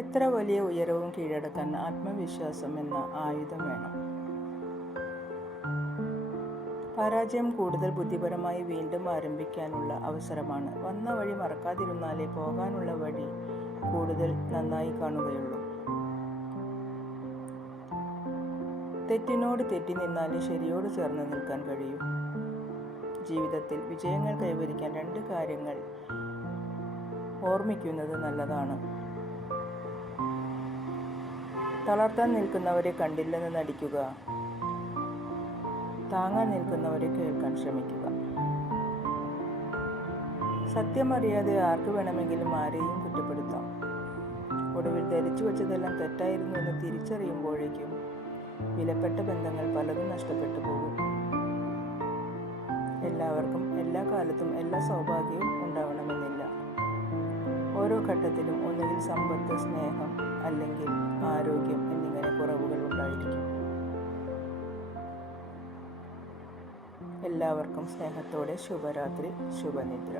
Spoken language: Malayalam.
എത്ര വലിയ ഉയരവും കീഴടക്കാൻ ആത്മവിശ്വാസം എന്ന ആയുധം വേണം. പരാജയം കൂടുതൽ ബുദ്ധിപരമായി വീണ്ടും ആരംഭിക്കാനുള്ള അവസരമാണ്. വന്ന വഴി മറക്കാതിരുന്നാലേ പോകാനുള്ള വഴി കൂടുതൽ നന്നായി കാണുകയുള്ളൂ. തെറ്റിനോട് തെറ്റി നിന്നാലേ ശരിയോട് ചേർന്ന് നിൽക്കാൻ കഴിയൂ. ജീവിതത്തിൽ വിജയങ്ങൾ കൈവരിക്കാൻ 2 കാര്യങ്ങൾ ഓർമ്മിക്കുന്നത് നല്ലതാണ്. തളർത്താൻ നിൽക്കുന്നവരെ കണ്ടില്ലെന്ന് നടിക്കുക. താങ്ങാൻ നിൽക്കുന്നവരെ കേൾക്കാൻ ശ്രമിക്കുക. സത്യം അറിയാതെ ആർക്ക് വേണമെങ്കിലും ആരെയും കുറ്റപ്പെടുത്താം. ഒടുവിൽ ധരിച്ചു വച്ചതെല്ലാം തെറ്റായിരുന്നു എന്ന് തിരിച്ചറിയുമ്പോഴേക്കും വിലപ്പെട്ട ബന്ധങ്ങൾ പലതും നഷ്ടപ്പെട്ടു പോകും. എല്ലാവർക്കും എല്ലാ കാലത്തും എല്ലാ സൗഭാഗ്യവും ഉണ്ടാവണമെന്നില്ല. ഓരോ ഘട്ടത്തിലും ഒന്നുകിൽ സമ്പത്ത്, സ്നേഹം അല്ലെങ്കിൽ ആരോഗ്യം എന്നിങ്ങനെ കുറവുകൾ ഉണ്ടായിരിക്കും. എല്ലാവർക്കും സ്നേഹത്തോടെ ശുഭരാത്രി, ശുഭനിദ്ര.